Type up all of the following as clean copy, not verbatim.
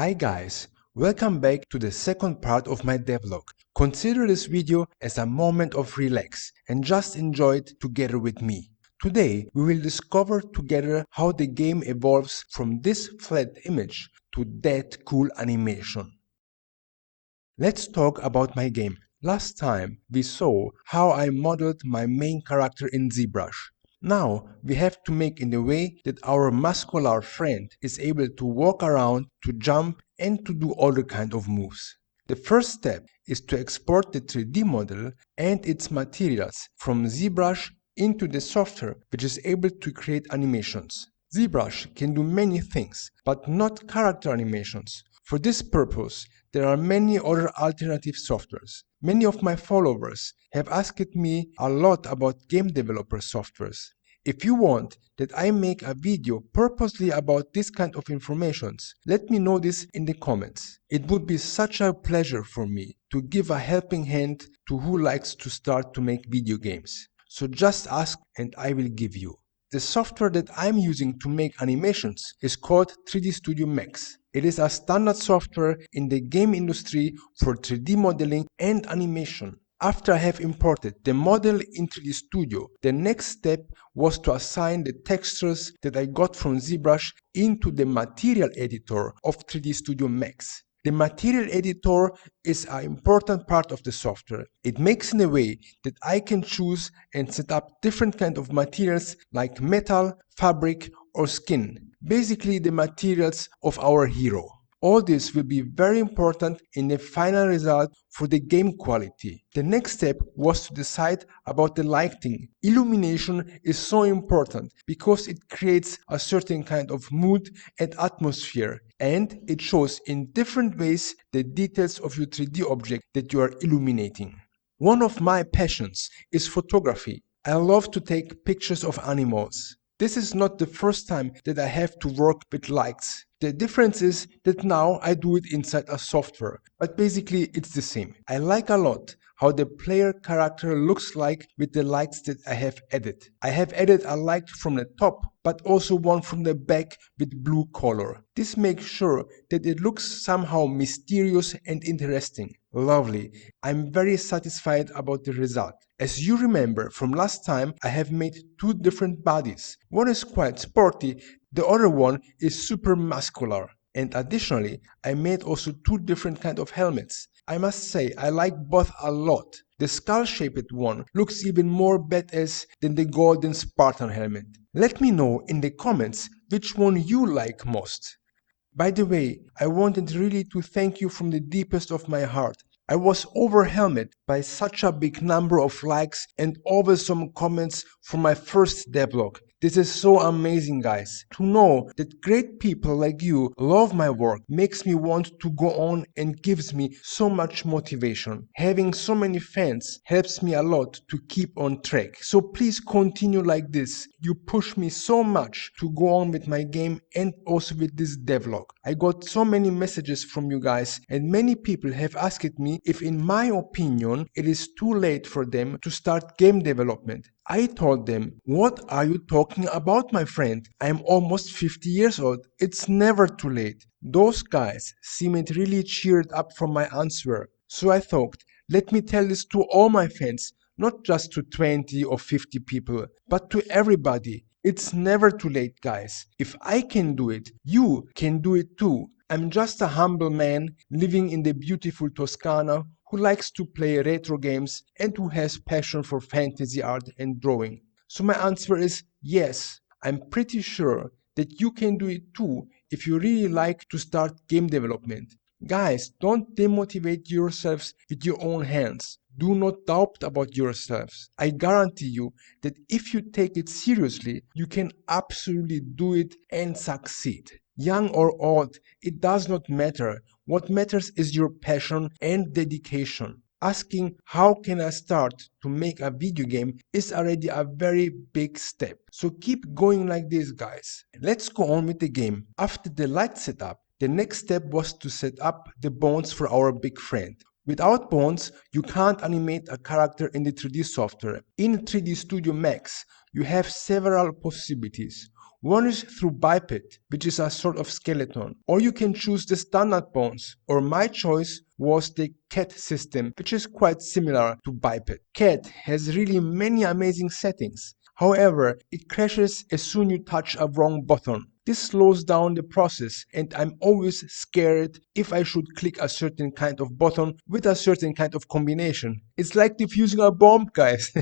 Hi guys, welcome back to the second part of my devlog. Consider this video as a moment of relax and just enjoy it together with me. Today we will discover together how the game evolves from this flat image to that cool animation. Let's talk about my game. Last time we saw how I modeled my main character in ZBrush. Now we have to make in a way that our muscular friend is able to walk around, to jump and to do other kind of moves. The first step is to export the 3D model and its materials from ZBrush into the software which is able to create animations. ZBrush can do many things, but not character animations. For this purpose, there are many other alternative softwares. Many of my followers have asked me a lot about game developer softwares. If you want that I make a video purposely about this kind of informations, let me know this in the comments. It would be such a pleasure for me to give a helping hand to who likes to start to make video games. So just ask and I will give you. The software that I'm using to make animations is called 3D Studio Max. It is a standard software in the game industry for 3D modeling and animation. After I have imported the model in 3D Studio, the next step was to assign the textures that I got from ZBrush into the material editor of 3D Studio Max. The material editor is an important part of the software. It makes in a way that I can choose and set up different kinds of materials like metal, fabric or skin. Basically the materials of our hero. All this will be very important in the final result for the game quality. The next step was to decide about the lighting. Illumination is so important because it creates a certain kind of mood and atmosphere, and it shows in different ways the details of your 3D object that you are illuminating. One of my passions is photography. I love to take pictures of animals. This is not the first time that I have to work with lights. The difference is that now I do it inside a software, but basically it's the same. I like a lot how the player character looks like with the lights that I have added. I have added a light from the top, but also one from the back with blue color. This makes sure that it looks somehow mysterious and interesting. Lovely. I'm very satisfied about the result. As you remember from last time, I have made two different bodies. One is quite sporty, the other one is super muscular. And additionally, I made also two different kind of helmets. I must say, I like both a lot. The skull-shaped one looks even more badass than the golden Spartan helmet. Let me know in the comments which one you like most. By the way, I wanted really to thank you from the deepest of my heart. I was overwhelmed by such a big number of likes and awesome comments for my first devlog. This is so amazing, guys. To know that great people like you love my work makes me want to go on and gives me so much motivation. Having so many fans helps me a lot to keep on track. So please continue like this. You push me so much to go on with my game and also with this devlog. I got so many messages from you guys and many people have asked me if in my opinion it is too late for them to start game development. I told them, what are you talking about, my friend? I am almost 50 years old. It's never too late. Those guys seemed really cheered up from my answer. So I thought, let me tell this to all my fans, not just to 20 or 50 people, but to everybody. It's never too late, guys. If I can do it, you can do it too. I'm just a humble man living in the beautiful Toscana who likes to play retro games and who has passion for fantasy art and drawing. So my answer is yes. I'm pretty sure that you can do it too if you really like to start game development. Guys, don't demotivate yourselves with your own hands. Do not doubt about yourselves. I guarantee you that if you take it seriously, you can absolutely do it and succeed. Young or old, it does not matter. What matters is your passion and dedication. Asking how can I start to make a video game is already a very big step. So keep going like this, guys. Let's go on with the game. After the light setup, the next step was to set up the bones for our big friend. Without bones, you can't animate a character in the 3D software. In 3D Studio Max, you have several possibilities. One is through biped, which is a sort of skeleton, or you can choose the standard bones, or my choice was the cat system, which is quite similar to biped. Cat has really many amazing settings. However, it crashes as soon you touch a wrong button. This slows down the process, and I'm always scared if I should click a certain kind of button with a certain kind of combination. It's like defusing a bomb, guys.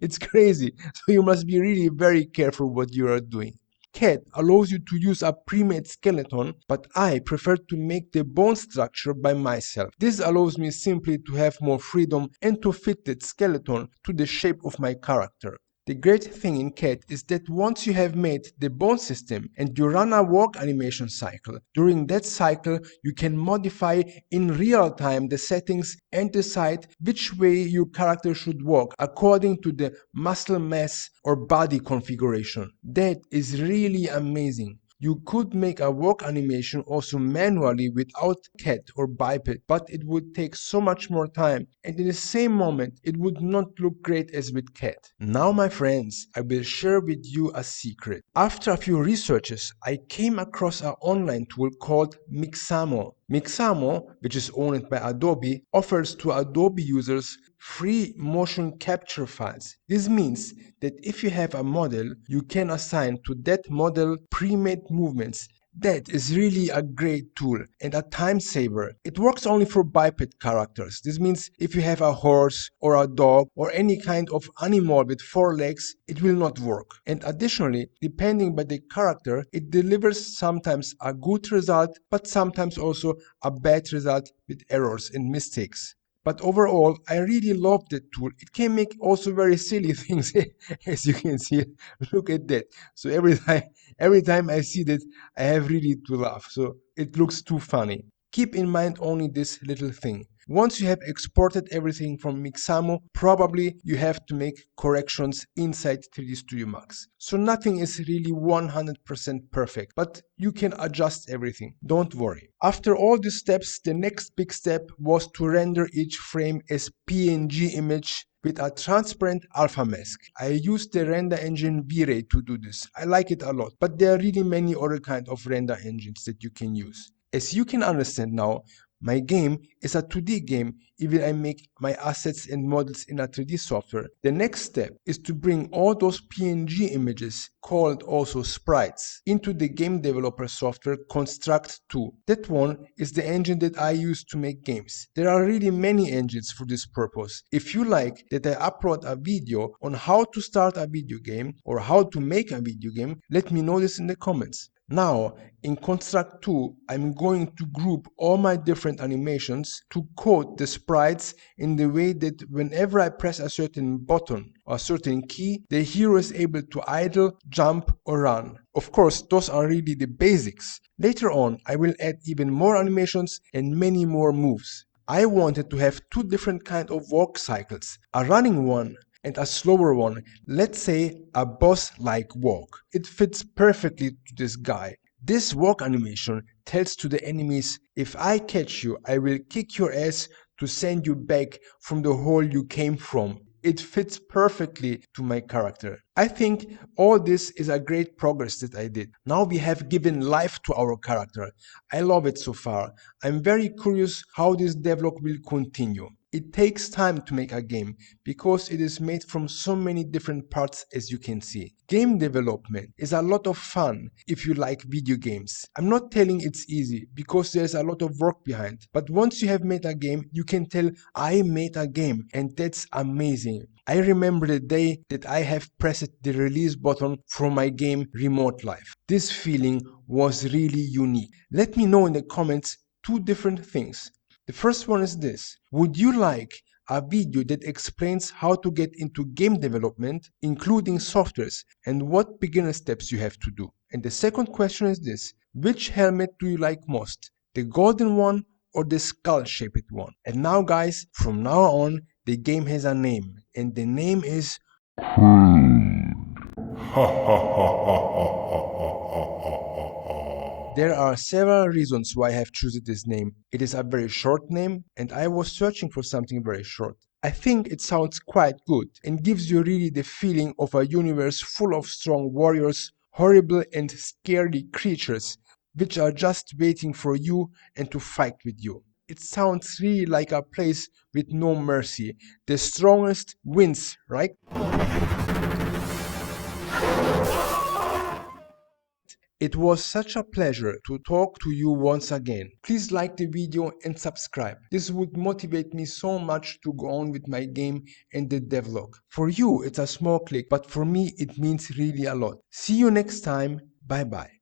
It's crazy, so you must be really very careful what you are doing. CAD allows you to use a pre-made skeleton, but I prefer to make the bone structure by myself. This allows me simply to have more freedom and to fit that skeleton to the shape of my character. The great thing in CAD is that once you have made the bone system and you run a walk animation cycle, during that cycle you can modify in real time the settings and decide which way your character should walk according to the muscle mass or body configuration. That is really amazing. You could make a walk animation also manually without cat or biped, but it would take so much more time, and in the same moment it would not look great as with cat. Now, my friends, I will share with you a secret. After a few researches, I came across an online tool called Mixamo. Mixamo, which is owned by Adobe, offers to Adobe users free motion capture files. This means that if you have a model, you can assign to that model pre-made movements. That is really a great tool and a time saver. It works only for biped characters. This means if you have a horse or a dog or any kind of animal with 4 legs, it will not work. And additionally, depending by the character, it delivers sometimes a good result, but sometimes also a bad result with errors and mistakes. But overall, I really love that tool. It can make also very silly things, as you can see. Look at that. So every time I see that, I have really to laugh. So it looks too funny. Keep in mind only this little thing. Once you have exported everything from Mixamo, probably you have to make corrections inside 3D Studio Max. So nothing is really 100% perfect, but you can adjust everything. Don't worry. After all these steps, the next big step was to render each frame as PNG image with a transparent alpha mask. I used the render engine V-Ray to do this. I like it a lot, but there are really many other kinds of render engines that you can use. As you can understand now, my game is a 2D game, even I make my assets and models in a 3D software. The next step is to bring all those PNG images, called also sprites, into the game developer software Construct 2. That one is the engine that I use to make games. There are really many engines for this purpose. If you like that I upload a video on how to start a video game or how to make a video game, let me know this in the comments. Now, in Construct 2, I'm going to group all my different animations to code the sprites in the way that whenever I press a certain button or a certain key, the hero is able to idle, jump, or run. Of course, those are really the basics. Later on, I will add even more animations and many more moves. I wanted to have 2 different kinds of walk cycles, a running one and a slower one, let's say a boss-like walk. It fits perfectly to this guy. This walk animation tells to the enemies, if I catch you, I will kick your ass to send you back from the hole you came from. It fits perfectly to my character. I think all this is a great progress that I did. Now we have given life to our character. I love it so far. I'm very curious how this devlog will continue. It takes time to make a game because it is made from so many different parts, as you can see. Game development is a lot of fun if you like video games. I'm not telling it's easy because there's a lot of work behind, but once you have made a game, you can tell I made a game, and that's amazing. I remember the day that I have pressed the release button for my game Remote Life. This feeling was really unique. Let me know in the comments 2 different things. The first one is this: would you like a video that explains how to get into game development, including softwares, and what beginner steps you have to do? And the second question is this: which helmet do you like most, the golden one or the skull-shaped one? And now guys, from now on, the game has a name, and the name is CRUDE. There are several reasons why I have chosen this name. It is a very short name, and I was searching for something very short. I think it sounds quite good and gives you really the feeling of a universe full of strong warriors horrible and scary creatures which are just waiting for you and to fight with you. It sounds really like a place with no mercy. The strongest wins, right? It was such a pleasure to talk to you once again. Please like the video and subscribe. This would motivate me so much to go on with my game and the devlog. For you, it's a small click, but for me, it means really a lot. See you next time. Bye bye.